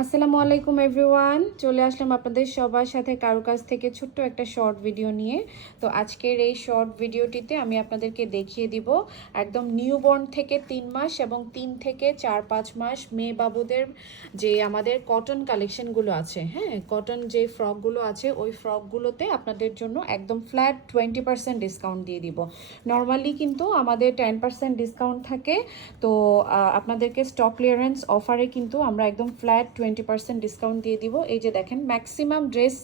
আসসালামু আলাইকুম এভরিওয়ান। চলে আসলাম আপনাদের সবার সাথে কারও কাছ থেকে ছোট্ট একটা শর্ট ভিডিও নিয়ে। তো আজকের এই শর্ট ভিডিওটিতে আমি আপনাদেরকে দেখিয়ে দিব একদম নিউবর্ন থেকে তিন মাস এবং তিন থেকে চার পাঁচ মাস মেয়ে বাবুদের যে আমাদের কটন কালেকশনগুলো আছে হ্যাঁ কটন যে ফ্রকগুলো আছে, ওই ফ্রকগুলোতে আপনাদের জন্য একদম ফ্ল্যাট টোয়েন্টি পার্সেন্ট ডিসকাউন্ট দিয়ে দিব। নর্মালি কিন্তু আমাদের টেন পার্সেন্ট ডিসকাউন্ট থাকে। তো আপনাদেরকে স্টক ক্লিয়ারেন্স অফারে কিন্তু আমরা একদম ফ্ল্যাট টোয়েন্টি পার্সেন্ট ডিসকাউন্ট দিয়ে দিব। এই যে দেখেন ম্যাক্সিমাম ড্রেস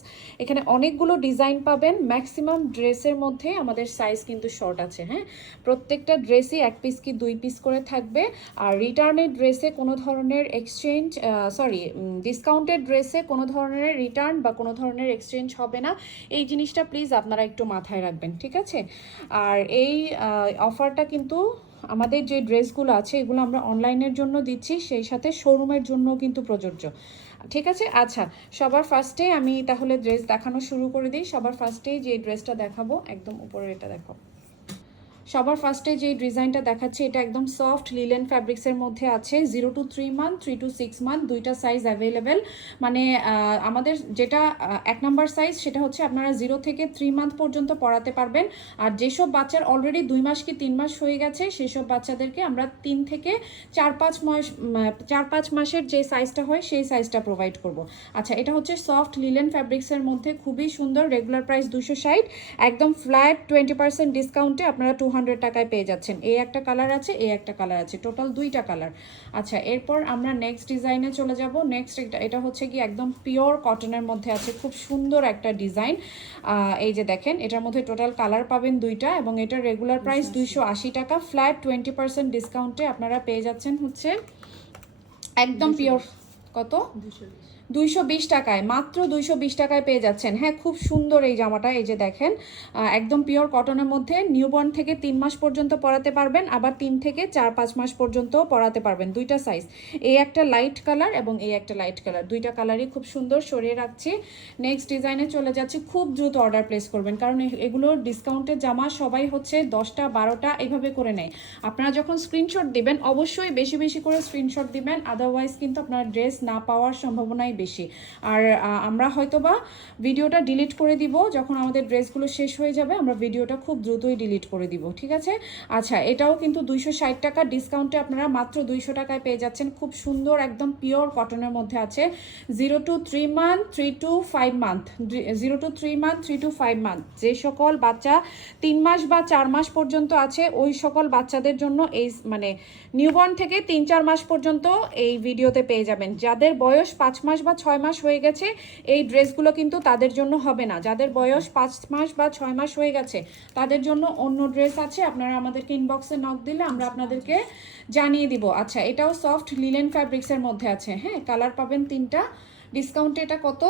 এখানে অনেকগুলো ডিজাইন পাবেন। ম্যাক্সিমাম ড্রেসের মধ্যে আমাদের সাইজ কিন্তু শর্ট আছে হ্যাঁ? প্রত্যেকটা ড্রেসই এক পিস কি দুই পিস করে থাকবে। আর রিটার্নের ড্রেসে কোনো ধরনের এক্সচেঞ্জ সরি ডিসকাউন্টেড ড্রেসে কোনো ধরনের রিটার্ন বা কোনো ধরনের এক্সচেঞ্জ হবে না। এই জিনিসটা প্লিজ আপনারা একটু মাথায় রাখবেন, ঠিক আছে? আর এই অফারটা কিন্তু আমাদের যে ড্রেসগুলো আছে, এগুলো আমরা অনলাইনের জন্য দিচ্ছি, সেই সাথে শোরুমের জন্য কিন্তু প্রযোজ্য। ঠিক আছে? আচ্ছা সবার ফার্স্টে আমি তাহলে ড্রেস দেখানো শুরু করে দিই। সবার ফার্স্টেই যে ড্রেসটা দেখাবো, একদম উপরে এটা দেখো। সবার ফার্স্টে যে ডিজাইনটা দেখাচ্ছে, এটা একদম সফট লিলেন ফ্যাব্রিক্সের মধ্যে আছে। Zero to three month three to six month দুইটা সাইজ অ্যাভেলেবেল মানে আমাদের যেটা এক নাম্বার সাইজ সেটা হচ্ছে আপনারা জিরো থেকে থ্রি মান্থ পর্যন্ত পড়াতে পারবেন। আর যেসব বাচ্চার অলরেডি দুই মাস কি তিন মাস হয়ে গেছে, সেসব বাচ্চাদেরকে আমরা তিন থেকে চার পাঁচ মাস চার পাঁচ মাসের যে সাইজটা হয়, সেই সাইজটা প্রোভাইড করব। আচ্ছা এটা হচ্ছে সফট লিলেন ফ্যাব্রিক্সের মধ্যে খুবই সুন্দর রেগুলার প্রাইস দুশো ষাট। একদম ফ্ল্যাট টোয়েন্টি পার্সেন্ট ডিসকাউন্টে আপনারা টু হান্ড্রেড টাকায় পেয়ে যাচ্ছেন। এই একটা কালার আছে এই একটা কালার আছে। টোটাল দুইটা কালার আচ্ছা এরপর আমরা নেক্সট ডিজাইনে চলে যাব। নেক্সট এটা এটা হচ্ছে কি একদম পিওর কটনের মধ্যে আছে। খুব সুন্দর একটা ডিজাইন এই যে দেখেন এটার মধ্যে টোটাল কালার পাবেন দুইটা এবং এটার রেগুলার প্রাইস দুইশো আশি টাকা। ফ্ল্যাট টোয়েন্টি পার্সেন্ট ডিসকাউন্টে আপনারা পেয়ে যাচ্ছেন হচ্ছে একদম পিওর কত? দুইশো বিশ। টাকায় মাত্র দুইশো বিশ টাকায় পেয়ে যাচ্ছেন। হ্যাঁ খুব সুন্দর এই জামাটা এই যে দেখেন একদম পিওর কটনের মধ্যে নিউবর্ন থেকে তিন মাস পর্যন্ত পরাতে পারবেন আবার তিন থেকে চার পাঁচ মাস পর্যন্ত পরাতে পারবেন দুইটা সাইজ এই একটা লাইট কালার এবং এই একটা লাইট কালার দুইটা কালারই খুব সুন্দর সরিয়ে রাখছি। নেক্সট ডিজাইনে চলে যাচ্ছি খুব দ্রুত অর্ডার প্লেস করবেন কারণ এ- এগুলো ডিসকাউন্টের জামা সবাই হচ্ছে দশটা বারোটা এইভাবে করে নেয়। আপনারা যখন স্ক্রিনশট দিবেন অবশ্যই বেশি বেশি করে স্ক্রিনশট দিবেন আদারওয়াইজ কিন্তু আপনার ড্রেস না পাওয়ার সম্ভাবনাই বেশি। আর আমরা হয়তোবা ভিডিওটা ডিলিট করে দিব, যখন আমাদের ড্রেসগুলো শেষ হয়ে যাবে, আমরা ভিডিওটা খুব দ্রুতই ডিলিট করে দিব, ঠিক আছে? আচ্ছা এটাও কিন্তু দুইশো ষাট টাকা ডিসকাউন্টে আপনারা মাত্র দুইশো টাকায় পেয়ে যাচ্ছেন। খুব সুন্দর, একদম পিওর কটনের মধ্যে আছে। Zero to three month three to five month zero to three month three to five month যে সকল বাচ্চা তিন মাস বা চার মাস পর্যন্ত আছে, ওই সকল বাচ্চাদের জন্য এই মানে নিউবর্ন থেকে তিন চার মাস পর্যন্ত এই ভিডিওতে পেয়ে যাবেন। যাদের বয়স পাঁচ মাস বা ছয় মাস হয়ে গেছে, এই ড্রেসগুলো কিন্তু তাদের জন্য হবে না। যাদের বয়স পাঁচ মাস বা ছয় মাস হয়ে গেছে, তাদের জন্য অন্য ড্রেস আছে। আপনারা আমাদেরকে ইনবক্সে নক দিলে আমরা আপনাদেরকে জানিয়ে দিব। আচ্ছা এটাও সফট লিলেন ফ্যাব্রিক্সের মধ্যে আছে। হ্যাঁ কালার পাবেন তিনটা। ডিসকাউন্টে এটা কত?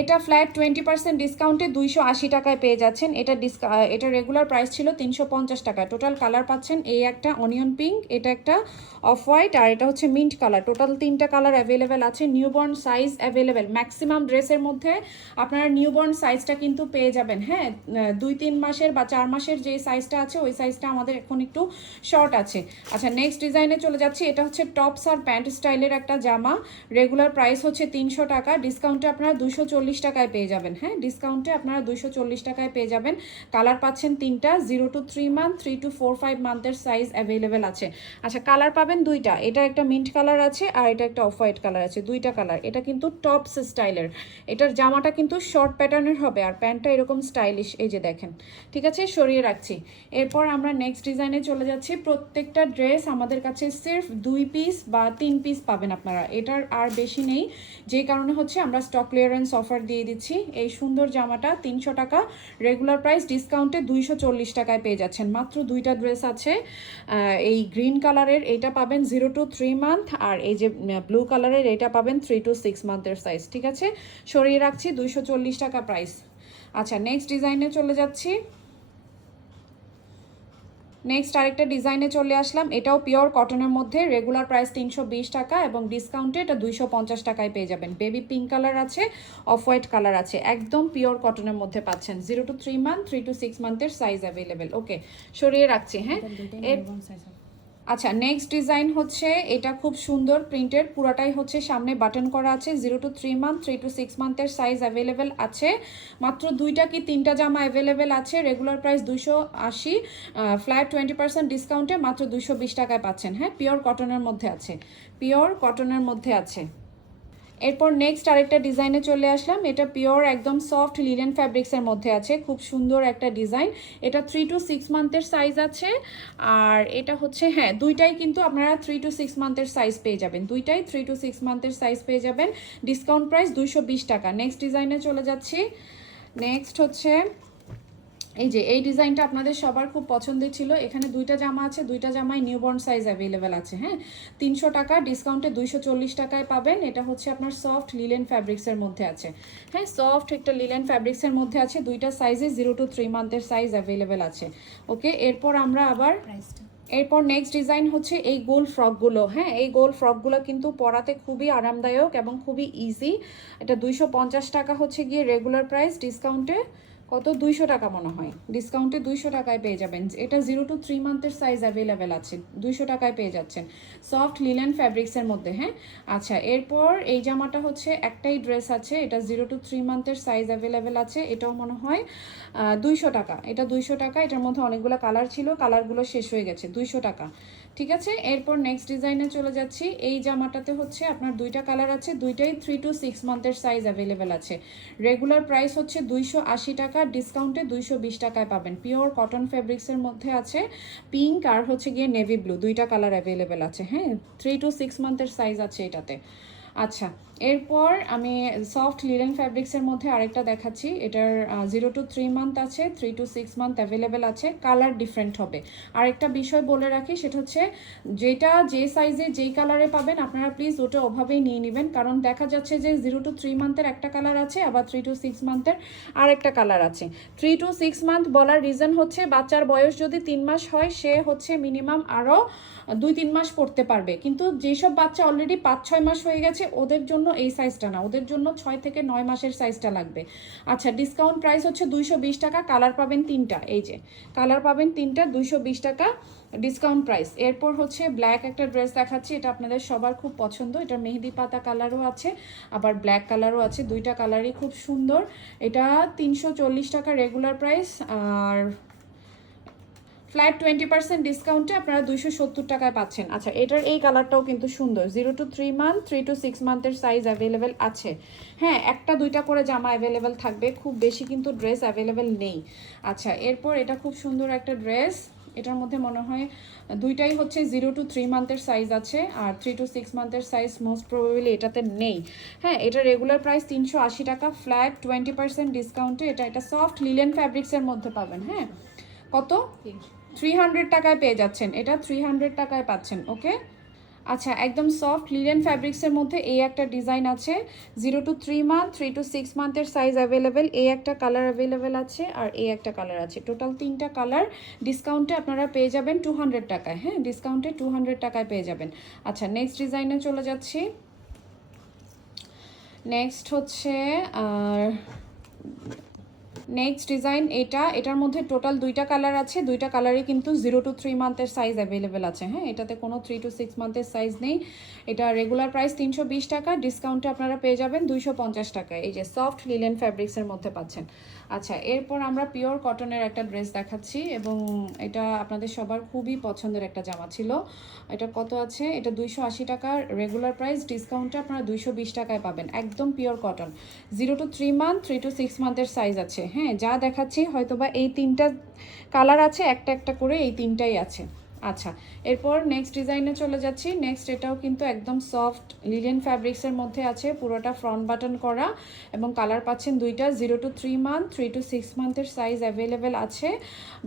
এটা ফ্ল্যাট টোয়েন্টি পার্সেন্ট ডিসকাউন্টে দুইশো আশি টাকায় পেয়ে যাচ্ছেন। এটা ডিসকা এটা রেগুলার প্রাইস ছিল তিনশো পঞ্চাশ টাকা। টোটাল কালার পাচ্ছেন এই একটা অনিয়ন পিঙ্ক এটা একটা অফ হোয়াইট আর এটা হচ্ছে মিন্ট কালার টোটাল তিনটা কালার অ্যাভেলেবেল আছে নিউবর্ন সাইজ অ্যাভেলেবেল ম্যাক্সিমাম ড্রেসের মধ্যে আপনারা নিউবর্ন সাইজটা কিন্তু পেয়ে যাবেন হ্যাঁ? দুই তিন মাসের বা চার মাসের যে সাইজটা আছে, ওই সাইজটা আমাদের এখন একটু শর্ট আছে। আচ্ছা নেক্সট ডিজাইনে চলে যাচ্ছি। এটা হচ্ছে টপস আর প্যান্ট স্টাইলের একটা জামা। রেগুলার প্রাইস হচ্ছে তিনশো টাকা। ডিসকাউন্টে আপনারা দুশো চল্লিশ টাকায় পেয়ে যাবেন। হ্যাঁ ডিসকাউন্টে আপনারা দুশো চল্লিশ টাকায় পেয়ে যাবেন। কালার পাচ্ছেন তিনটা zero to three month three to four five মান্থের size available আছে। আচ্ছা কালার পাবেন দুইটা। এটা একটা মিন্ট কালার আছে আর এটা একটা অফ হোয়াইট কালার আছে, দুইটা কালার এটা কিন্তু টপস স্টাইলের এটার জামাটা কিন্তু শর্ট প্যাটার্নের হবে আর প্যান্টটা এরকম স্টাইলিশ এই যে দেখেন। ঠিক আছে, সরিয়ে রাখছি। এরপর আমরা নেক্সট ডিজাইনে চলে যাচ্ছি। প্রত্যেকটা ড্রেস আমাদের কাছে সির্ফ দুই পিস বা তিন পিস পাবেন আপনারা। এটার আর বেশি নেই। যে কারণে হচ্ছে আমরা স্টক ক্লিয়ারেন্স অফার দিয়ে দিচ্ছি। এই সুন্দর জামাটা তিনশো টাকা। রেগুলার প্রাইস ডিসকাউন্টে দুইশো চল্লিশ টাকায় পেয়ে যাচ্ছেন। মাত্র দুইটা ড্রেস আছে। এই গ্রিন কালারের এটা পাবেন জিরো টু থ্রি মান্থ আর এই যে ব্লু কালারের এটা পাবেন থ্রি টু সিক্স মান্থের সাইজ ঠিক আছে? সরিয়ে রাখছি দুইশো চল্লিশ টাকা প্রাইস আচ্ছা নেক্সট ডিজাইনে চলে যাচ্ছি। নেক্সট আরেকটা ডিজাইনে চলে আসলাম। এটাও পিওর কটনের মধ্যে। রেগুলার প্রাইস তিনশো বিশ টাকা এবং ডিসকাউন্টে এটা দুইশো পঞ্চাশ টাকায় পেয়ে যাবেন। বেবি পিঙ্ক কালার আছে অফ হোয়াইট কালার আছে। একদম পিওর কটনের মধ্যে পাচ্ছেন। Zero to three month three to six মান্থের size available okay সরিয়ে রাখছি হ্যাঁ? আচ্ছা নেক্সট ডিজাইন হচ্ছে, এটা খুব সুন্দর প্রিন্টের পুরাটাই হচ্ছে সামনে বাটন করা আছে zero to three month three to six মান্থের size available আছে। মাত্র দুইটা কি তিনটা জামা অ্যাভেলেবেল আছে? রেগুলার প্রাইস দুশো আশি ফ্ল্যাট টোয়েন্টি পার্সেন্ট ডিসকাউন্টে মাত্র দুশো বিশ টাকায় পাচ্ছেন। হ্যাঁ পিওর কটনের মধ্যে আছে পিওর কটনের মধ্যে আছে। এরপর নেক্সট আরেকটা ডিজাইনে চলে আসলাম। এটা পিওর একদম সফট লিলেন ফ্যাব্রিক্সের মধ্যে আছে। খুব সুন্দর একটা ডিজাইন এটা থ্রি টু সিক্স মান্থের সাইজ আছে। আর এটা হচ্ছে হ্যাঁ দুইটাই কিন্তু আপনারা থ্রি টু সিক্স মান্থের সাইজ পেয়ে যাবেন। দুইটাই থ্রি টু সিক্স মান্থের সাইজ পেয়ে যাবেন। ডিসকাউন্ট প্রাইস দুইশো বিশ টাকা। নেক্সট ডিজাইনে চলে যাচ্ছি। নেক্সট হচ্ছে এই যে এই ডিজাইনটা আপনাদের সবার খুব পছন্দের ছিল। এখানে দুইটা জামা আছে দুইটা জামাই নিউবর্ন সাইজ অ্যাভেলেবেল আছে হ্যাঁ? তিনশো টাকা ডিসকাউন্টে দুইশো চল্লিশ টাকায় পাবেন। এটা হচ্ছে আপনার সফট লিলেন ফ্যাব্রিক্সের মধ্যে আছে। হ্যাঁ সফট একটা লিলেন ফ্যাব্রিক্সের মধ্যে আছে দুইটা সাইজে জিরো টু থ্রি মান্থের সাইজ অ্যাভেলেবেল আছে। ওকে এরপর আমরা আবার প্রাইসটা এরপর নেক্সট ডিজাইন হচ্ছে এই গোল ফ্রকগুলো হ্যাঁ? এই গোল ফ্রকগুলো কিন্তু পরাতে খুবই আরামদায়ক এবং খুবই ইজি এটা দুইশো পঞ্চাশ টাকা হচ্ছে গিয়ে রেগুলার প্রাইস ডিসকাউন্টে কত? দুইশো টাকা মনে হয়। ডিসকাউন্টে দুইশো টাকায় পেয়ে যাবেন। এটা জিরো টু থ্রি মান্থের সাইজ অ্যাভেলেবেল আছে। দুইশো টাকায় পেয়ে যাচ্ছেন। সফট লিলেন ফ্যাব্রিক্সের মধ্যে হ্যাঁ? আচ্ছা এরপর এই জামাটা হচ্ছে একটাই ড্রেস আছে। এটা জিরো টু থ্রি মান্থের সাইজ অ্যাভেলেবেল আছে। এটাও মনে হয় দুইশো টাকা। এটা দুইশো টাকা। এটার মধ্যে অনেকগুলো কালার ছিল। কালারগুলো শেষ হয়ে গেছে। দুইশো টাকা। ঠিক আছে? এরপর নেক্সট ডিজাইনে চলে যাচ্ছি। এই জামাটাতে হচ্ছে আপনার দুইটা কালার আছে, দুইটাই থ্রি টু সিক্স মান্থের সাইজ অ্যাভেলেবেল আছে। রেগুলার প্রাইস হচ্ছে দুইশো আশি টাকা ডিসকাউন্টে দুইশো বিশ টাকায় পাবেন। পিওর কটন ফেব্রিক্সের মধ্যে আছে পিঙ্ক আর হচ্ছে গিয়ে নেভি ব্লু দুইটা কালার অ্যাভেলেবেল আছে। হ্যাঁ? থ্রি টু সিক্স মান্থের সাইজ আছে এটাতে। আচ্ছা এরপর আমি সফট লিলেন ফ্যাব্রিক্সের মধ্যে আরেকটা দেখাচ্ছি। এটার জিরো টু থ্রি মান্থ আছে three to six month available আছে কালার ডিফারেন্ট হবে। আরেকটা বিষয় বলে রাখি, সেটা হচ্ছে যেটা যে সাইজে যেই কালারে পাবেন, আপনারা প্লিজ ওটা ওভাবেই নিয়ে নেবেন। কারণ দেখা যাচ্ছে যে জিরো টু থ্রি মান্থের একটা কালার আছে, আবার থ্রি টু সিক্স মান্থের আরেকটা কালার আছে। থ্রি টু সিক্স মান্থ বলার রিজন হচ্ছে বাচ্চার বয়স যদি তিন মাস হয়, সে হচ্ছে মিনিমাম আরও দুই, তিন মাস পড়তে পারবে। কিন্তু যেসব বাচ্চা অলরেডি পাঁচ, ছয় মাস হয়ে গেছে ওদের জন্য এই সাইজটা না। ওদের জন্য ছয় থেকে নয় মাসের সাইজটা লাগবে। আচ্ছা ডিসকাউন্ট প্রাইস হচ্ছে দুইশো বিশ টাকা কালার পাবেন তিনটা। এই যে কালার পাবেন তিনটা, দুইশো বিশ টাকা ডিসকাউন্ট প্রাইস এরপর হচ্ছে ব্ল্যাক একটা ড্রেস দেখাচ্ছি, এটা আপনাদের সবার খুব পছন্দ। এটা মেহেদি পাতা কালারও আছে, আবার ব্ল্যাক কালারও আছে, দুইটা কালারই খুব সুন্দর। এটা তিনশো চল্লিশ টাকা রেগুলার প্রাইস আর ফ্ল্যাট টোয়েন্টি পার্সেন্ট ডিসকাউন্টে আপনারা দুইশো সত্তর টাকায় পাচ্ছেন। আচ্ছা এটার এই কালারটাও কিন্তু সুন্দর। Zero to three month three to six মান্থের size available আছে। হ্যাঁ একটা, দুইটা করে জামা অ্যাভেলেবেল থাকবে। খুব বেশি কিন্তু ড্রেস অ্যাভেলেবেল নেই। আচ্ছা এরপর এটা খুব সুন্দর একটা ড্রেস এটার মধ্যে মনে হয় দুইটাই হচ্ছে জিরো টু থ্রি মান্থের সাইজ আছে আর থ্রি টু সিক্স মান্থের সাইজ মোস্ট প্রবাবলি এটাতে নেই। হ্যাঁ এটা রেগুলার প্রাইস তিনশো আশি টাকা। ফ্ল্যাট টোয়েন্টি পার্সেন্ট ডিসকাউন্টে এটা এটা সফট লিলেন ফ্যাব্রিক্সের মধ্যে পাবেন। হ্যাঁ কত? থ্রি হান্ড্রেড টাকায় পেয়ে যাচ্ছেন। এটা থ্রি হান্ড্রেড টাকায় পাচ্ছেন ওকে আচ্ছা একদম সফট লিলেন ফ্যাব্রিক্সের মধ্যে এই একটা ডিজাইন আছে। Zero to three month three to six মান্থের size available এই একটা কালার অ্যাভেলেবেল আছে আর এই একটা কালার আছে। টোটাল তিনটা কালার ডিসকাউন্টে আপনারা পেয়ে যাবেন টু হান্ড্রেড টাকায় হ্যাঁ? ডিসকাউন্টে টু হান্ড্রেড টাকায় পেয়ে যাবেন। আচ্ছা নেক্সট ডিজাইনে চলে যাচ্ছি। নেক্সট হচ্ছে, আর নেক্সট ডিজাইন এটা, এটার মধ্যে টোটাল দুইটা কালার আছে, দুইটা কালারই কিন্তু জিরো টু থ্রি মান্থের সাইজ অ্যাভেলেবেল আছে হ্যাঁ? এটাতে কোনো থ্রি টু সিক্স মান্থের সাইজ নেই। এটা রেগুলার প্রাইস তিনশো বিশ টাকা ডিসকাউন্টে আপনারা পেয়ে যাবেন দুইশো পঞ্চাশ টাকা এই যে সফট লিলেন ফ্যাব্রিক্সের মধ্যে পাচ্ছেন। আচ্ছা এরপর আমরা পিওর কটনের একটা ড্রেস দেখাচ্ছি এবং এটা আপনাদের সবার খুবই পছন্দের একটা জামা ছিল। এটা কত আছে? এটা দুইশো আশি টাকার রেগুলার প্রাইস ডিসকাউন্টটা আপনারা দুইশো বিশ টাকায় পাবেন। একদম pure cotton zero two three month three two six মান্থের size আছে। হ্যাঁ যা দেখাচ্ছি হয়তোবা এই তিনটা কালার আছে, একটা একটা করে এই তিনটাই আছে। আচ্ছা এরপর নেক্সট ডিজাইনে চলে যাচ্ছি। নেক্সট এটাও কিন্তু একদম সফট লিলেন ফ্যাব্রিক্সের মধ্যে আছে। পুরোটা ফ্রন্ট বাটন করা এবং কালার পাচ্ছেন দুইটা। Zero two three month three two six মান্থের size available আছে।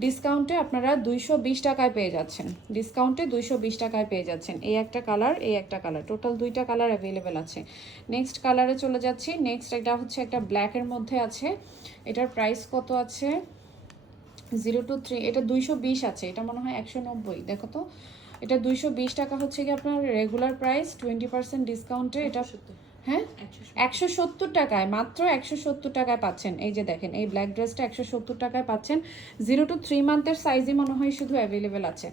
ডিসকাউন্টে আপনারা দুইশো বিশ টাকায় পেয়ে যাচ্ছেন। ডিসকাউন্টে দুইশো বিশ টাকায় পেয়ে যাচ্ছেন। এই একটা কালার এই একটা কালার টোটাল দুইটা কালার অ্যাভেলেবেল আছে। নেক্সট কালারে চলে যাচ্ছি। নেক্সট এটা হচ্ছে একটা ব্ল্যাকের মধ্যে আছে। এটার প্রাইস কত আছে? জিরো টু থ্রি এটা দুইশো বিশ আছে এটা মনে হয় একশো নব্বই দেখো তো। এটা দুইশো বিশ টাকা হচ্ছে কি আপনার রেগুলার প্রাইস টোয়েন্টি পার্সেন্ট ডিসকাউন্টে এটা হ্যাঁ? একশো সত্তর। টাকায় মাত্র একশো সত্তর টাকায় পাচ্ছেন। এই যে দেখেন এই ব্ল্যাক ড্রেসটা একশো সত্তর টাকায় পাচ্ছেন। জিরো টু থ্রি মান্থের সাইজই মনে হয় শুধু অ্যাভেলেবেল আছে।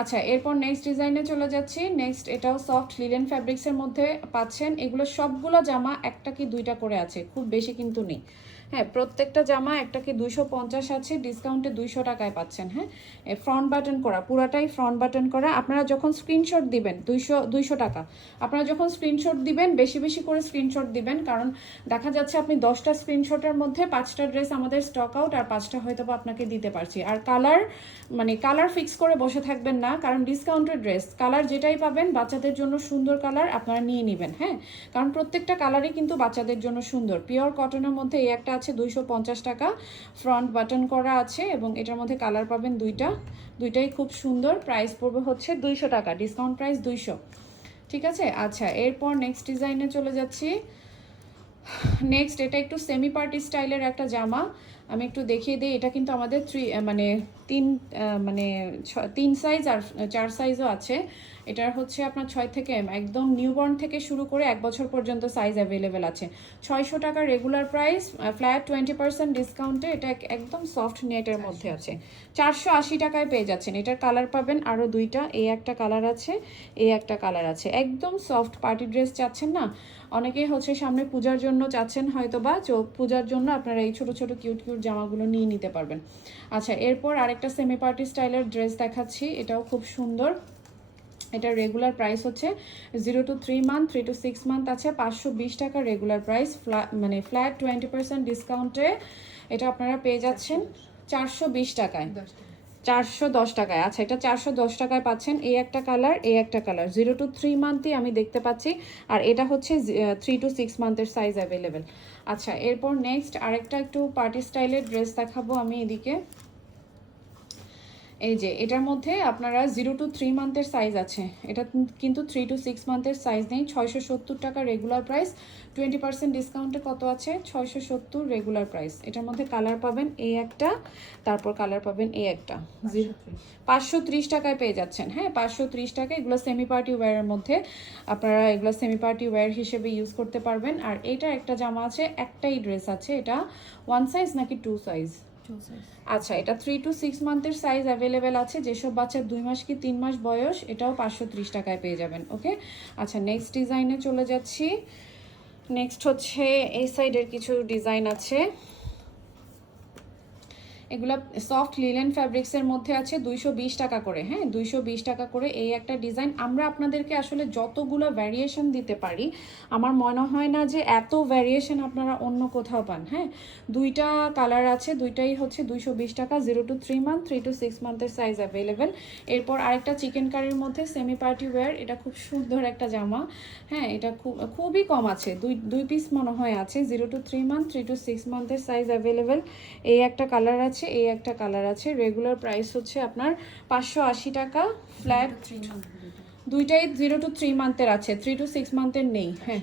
আচ্ছা এরপর নেক্সট ডিজাইনে চলে যাচ্ছি। নেক্সট এটাও সফট লিলেন ফ্যাব্রিক্সের মধ্যে পাচ্ছেন। এগুলো সবগুলো জামা একটা কি দুইটা করে আছে খুব বেশি কিন্তু নেই। হ্যাঁ প্রত্যেকটা জামা একটা কি দুইশো পঞ্চাশ আছে ডিসকাউন্টে দুইশো টাকায় পাচ্ছেন হ্যাঁ? ফ্রন্ট বাটন করা, পুরাটাই ফ্রন্ট বাটন করা। আপনারা যখন স্ক্রিনশট দিবেন, দুইশো দুইশো টাকা, আপনারা যখন স্ক্রিনশট দিবেন, বেশি বেশি করে স্ক্রিনশট দিবেন, কারণ দেখা যাচ্ছে আপনি দশটা স্ক্রিনশটের মধ্যে পাঁচটা ড্রেস আমাদের স্টক আউট আর পাঁচটা হয়তো বা আপনাকে দিতে পারছি। আর কালার মানে কালার ফিক্স করে বসে থাকবেন না, কারণ ডিসকাউন্টের ড্রেস কালার যেটাই পাবেন, বাচ্চাদের জন্য সুন্দর কালার আপনারা নিয়ে নেবেন হ্যাঁ? কারণ প্রত্যেকটা কালারই কিন্তু বাচ্চাদের জন্য সুন্দর। পিওর কটনের মধ্যে এই একটা আছে দুইশো পঞ্চাশ টাকা। ফ্রন্ট বাটন করা আছে এবং এটার মধ্যে কালার পাবেন দুইটা। দুইটাই খুব সুন্দর। প্রাইস পড়বে হচ্ছে দুইশো টাকা। ডিসকাউন্ট প্রাইস দুইশো। ঠিক আছে? আচ্ছা এরপর নেক্সট ডিজাইনে চলে যাচ্ছি। নেক্সট এটা একটু সেমি পার্টি স্টাইলের একটা জামা। আমি একটু দেখিয়ে দিই। এটা কিন্তু আমাদের থ্রি মানে তিন মানে তিন সাইজ আর চার সাইজও আছে। এটার হচ্ছে আপনার ছয় থেকে একদম নিউবর্ন থেকে শুরু করে এক বছর পর্যন্ত সাইজ অ্যাভেলেবেল আছে। ছয়শো টাকা regular price flat twenty percent ডিসকাউন্টে এটা একদম সফট নেটের মধ্যে আছে। চারশো আশি টাকায় পেয়ে যাচ্ছেন। এটার কালার পাবেন আরও দুইটা। এই একটা কালার আছে এই একটা কালার আছে। একদম সফট পার্টি ড্রেস চাচ্ছেন না? অনেকেই হচ্ছে সামনে পূজার জন্য চাচ্ছেন হয়তো বা পূজার জন্য আপনারা এই ছোট ছোট কিউট কিউট জামাগুলো নিয়ে নিতে পারবেন। আচ্ছা এরপর আরেকটা সেমি পার্টি স্টাইলের ড্রেস দেখাচ্ছি। এটাও খুব সুন্দর। এটা রেগুলার প্রাইস হচ্ছে zero two three month three two six month আছে পাঁচশো বিশ টাকা রেগুলার প্রাইস মানে ফ্ল্যাট টোয়েন্টি পার্সেন্ট ডিসকাউন্টে এটা আপনারা পেয়ে যাচ্ছেন চারশো বিশ টাকায়। চারশো দশ টাকায়। আচ্ছা এটা চারশো দশ টাকায় পাচ্ছেন এই একটা কালার এই একটা কালার জিরো টু থ্রি মান্থই আমি দেখতে পাচ্ছি। আর এটা হচ্ছে থ্রি টু সিক্স মান্থের সাইজ অ্যাভেলেবেল আচ্ছা এরপর নেক্সট আরেকটা একটু পার্টি স্টাইলের ড্রেস দেখাবো আমি এদিকে। এই যে, এটার মধ্যে আপনারা জিরো টু থ্রি মান্থের সাইজ আছে। এটা কিন্তু থ্রি টু সিক্স মান্থের সাইজ নেই। ছয়শো সত্তর টাকা রেগুলার প্রাইস টোয়েন্টি পার্সেন্ট ডিসকাউন্টে কত আছে? ছয়শো সত্তর রেগুলার প্রাইস এটার মধ্যে কালার পাবেন এই একটা, তারপর কালার পাবেন এই একটা। পাঁচশো ত্রিশ টাকায় পেয়ে যাচ্ছেন। হ্যাঁ পাঁচশো ত্রিশ টাকা। এগুলো সেমি পার্টি ওয়্যারের মধ্যে আপনারা এগুলো সেমি পার্টি ওয়্যার হিসেবে ইউজ করতে পারবেন। আর এইটার একটা জামা আছে, একটাই ড্রেস আছে। এটা ওয়ান সাইজ নাকি টু সাইজ আচ্ছা এটা থ্রি টু সিক্স মান্থের সাইজ অ্যাভেলেবেল আছে। যেসব বাচ্চার দুই মাস কি তিন মাস বয়স, এটাও পাঁচশো ত্রিশ টাকায় পেয়ে যাবেন ওকে আচ্ছা নেক্সট ডিজাইনে চলে যাচ্ছি। নেক্সট হচ্ছে এই সাইডের কিছু ডিজাইন আছে। এগুলা সফট লিলেন ফ্যাব্রিক্সের মধ্যে আছে দুইশো বিশ টাকা করে হ্যাঁ? দুইশো বিশ টাকা করে এই একটা ডিজাইন আমরা আপনাদেরকে আসলে যতগুলো ভ্যারিয়েশন দিতে পারি, আমার মনে হয় না যে এত ভ্যারিয়েশন আপনারা অন্য কোথাও পান হ্যাঁ? দুইটা কালার আছে, দুইটাই হচ্ছে দুইশো বিশ টাকা zero two three month three two six মান্থের size available এরপর আরেকটা চিকেন কারির মধ্যে সেমি পার্টি ওয়্যার এটা খুব সুন্দর একটা জামা হ্যাঁ? এটা খুব, খুবই কম আছে, দুই দুই পিস মনে হয় আছে zero two three month three two six মান্থের size available এই একটা কালার আছে এই একটা কালার আছে। রেগুলার প্রাইস হচ্ছে আপনার পাঁচশো আশি টাকা ফ্ল্যাট দুইটাই জিরো টু থ্রি মান্থের আছে। থ্রি টু সিক্স মান্থের নেই হ্যাঁ।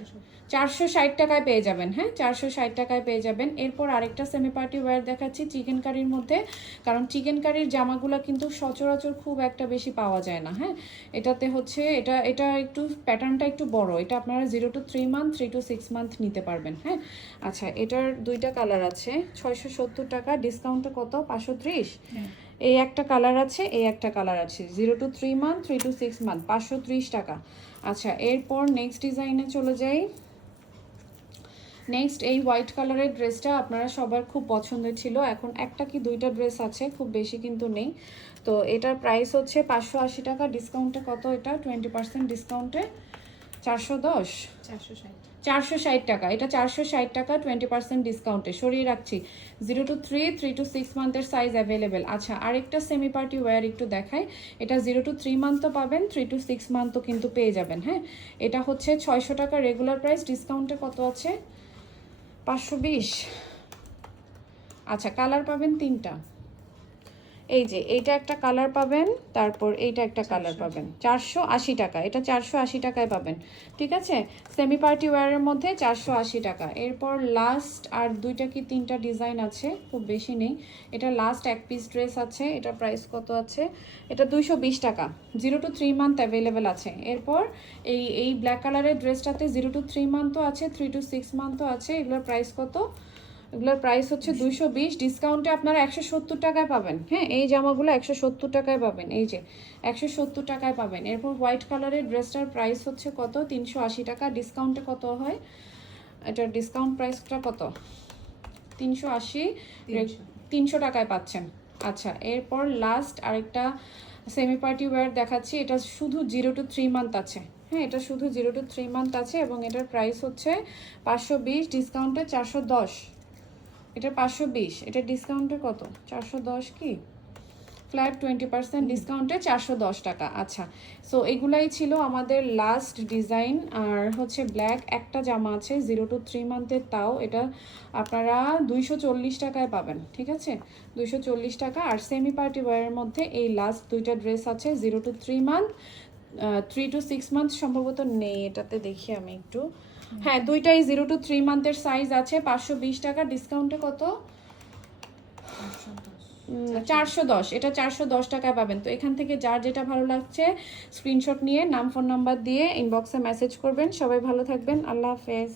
চারশো ষাট টাকায় পেয়ে যাবেন হ্যাঁ? চারশো ষাট টাকায় পেয়ে যাবেন। এরপর আরেকটা সেমি পার্টি ওয়্যার দেখাচ্ছি চিকেন কারির মধ্যে। কারণ চিকেন কারির জামাগুলো কিন্তু সচরাচর খুব একটা বেশি পাওয়া যায় না হ্যাঁ? এটাতে হচ্ছে এটা এটা একটু প্যাটার্নটা একটু বড়। এটা আপনারা zero two three month three two six month নিতে পারবেন হ্যাঁ? আচ্ছা এটার দুইটা কালার আছে। ছয়শো সত্তর টাকা ডিসকাউন্টটা কত? পাঁচশো ত্রিশ? এই একটা কালার আছে এই একটা কালার আছে। Zero two three month three two six month পাঁচশো ত্রিশ টাকা। আচ্ছা এরপর নেক্সট ডিজাইনে চলে যাই। নেক্সট এই হোয়াইট কালারের ড্রেসটা আপনারা সবার খুব পছন্দের ছিল। এখন একটা কি দুইটা ড্রেস আছে খুব বেশি কিন্তু নেই। তো এটার প্রাইস হচ্ছে পাঁচশো আশি টাকা। ডিসকাউন্টে কত এটা? টোয়েন্টি পার্সেন্ট ডিসকাউন্টে চারশো দশ? চারশো ষাট। চারশো ষাট টাকা। এটা চারশো ষাট টাকা টোয়েন্টি পার্সেন্ট ডিসকাউন্টে সরিয়ে রাখছি। Zero two three three two six মান্থের size available আচ্ছা আরেকটা সেমি পার্টি ওয়্যার একটু দেখাই। এটা জিরো টু থ্রি মান্থও পাবেন থ্রি টু সিক্স মান্থও কিন্তু পেয়ে যাবেন হ্যাঁ? এটা হচ্ছে ছয়শো টাকা রেগুলার প্রাইস ডিসকাউন্টে কত আছে? পাঁচশো বিশ। আচ্ছা কালার পাবেন তিনটা। এই যে এইটা একটা কালার পাবেন তারপর এইটা একটা কালার পাবেন। চারশো আশি টাকা এটা চারশো আশি টাকায় পাবেন ঠিক আছে? সেমি পার্টি ওয়্যারের মধ্যে চারশো আশি টাকা। এরপর লাস্ট আর দুইটা কি তিনটা ডিজাইন আছে? খুব বেশি নেই। এটা লাস্ট এক পিস ড্রেস আছে এটা প্রাইস কত আছে? এটা দুইশো বিশ টাকা। Zero two three month available আছে। এরপর এই এই ব্ল্যাক কালারের ড্রেসটাতে জিরো টু থ্রি মান্থও আছে থ্রি টু সিক্স মান্থও আছে। এগুলোর প্রাইস কত? এগুলোর প্রাইস হচ্ছে দুইশো বিশ ডিসকাউন্টে আপনারা একশো সত্তর টাকায় পাবেন। হ্যাঁ এই জামাগুলো একশো সত্তর টাকায় পাবেন এই যে একশো সত্তর টাকায় পাবেন। এরপর হোয়াইট কালারের ড্রেসটার প্রাইস হচ্ছে কত? তিনশো আশি টাকা। ডিসকাউন্টে কত হয়? এটার ডিসকাউন্ট প্রাইসটা কত? তিনশো আশি তিনশো। টাকায় পাচ্ছেন। আচ্ছা এরপর লাস্ট আরেকটা সেমি পার্টি ওয়্যার দেখাচ্ছি। এটা শুধু জিরো টু থ্রি মান্থ আছে। হ্যাঁ এটা শুধু জিরো টু থ্রি মান্থ আছে এবং এটার প্রাইস হচ্ছে পাঁচশো বিশ ডিসকাউন্টে চারশো দশ। এটা পাঁচশো বিশ, এটা ডিসকাউন্টে কত? চারশো দশ কি? ফ্ল্যাট টোয়েন্টি পার্সেন্ট ডিসকাউন্টে চারশো দশ টাকা আচ্ছা। সো এগুলাই ছিল আমাদের লাস্ট ডিজাইন আর হচ্ছে ব্ল্যাক একটা জামা আছে জিরো টু থ্রি মান্থের তাও, এটা আপনারা দুইশো চল্লিশ টাকায় পাবেন, ঠিক আছে? দুইশো চল্লিশ টাকা, আর সেমি পার্টি ওয়ারের মধ্যে এই লাস্ট দুইটা ড্রেস আছে zero two three month three two six month সম্ভবত নেই, এটাতে দেখি আমি একটু। হ্যাঁ দুইটাই জিরো টু থ্রি মান্থের সাইজ আছে। পাঁচশো বিশ টাকা ডিসকাউন্টে কত? চারশো দশ। এটা চারশো দশ টাকায় পাবেন। তো এখান থেকে যার যেটা ভালো লাগছে স্ক্রিনশট নিয়ে, নাম ফোন নাম্বার দিয়ে ইনবক্সে মেসেজ করবেন। সবাই ভালো থাকবেন। আল্লাহ হাফেজ।